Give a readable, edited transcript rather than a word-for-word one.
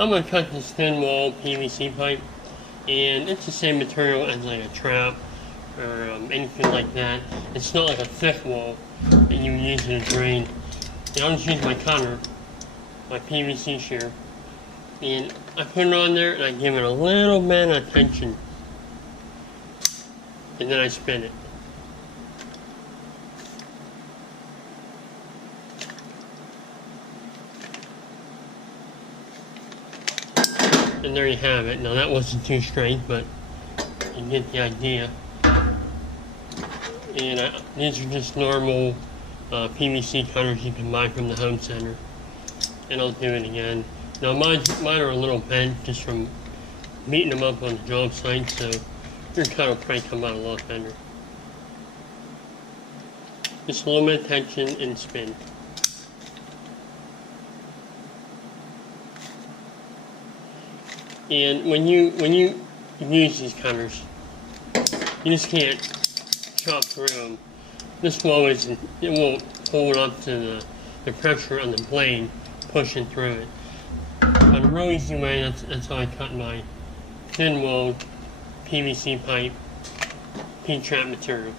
I'm going to cut this thin wall PVC pipe, and it's the same material as like a trap or anything like that. It's not like a thick wall that you use in a drain. And I'll just use my cutter, my PVC shear, and I put it on there and I give it a little bit of tension, and then I spin it. And there you have it. Now that wasn't too straight, but you get the idea. And these are just normal PVC cutters you can buy from the home center. And I'll do it again. Now mine are a little bent just from beating them up on the job site, so your cutter will probably come out a lot better. Just a little bit of tension and spin. And when you use these cutters, you just can't chop through them. This it won't hold up to the pressure on the blade pushing through it. But a real easy way, that's how I cut my thin walled PVC pipe P-trap material.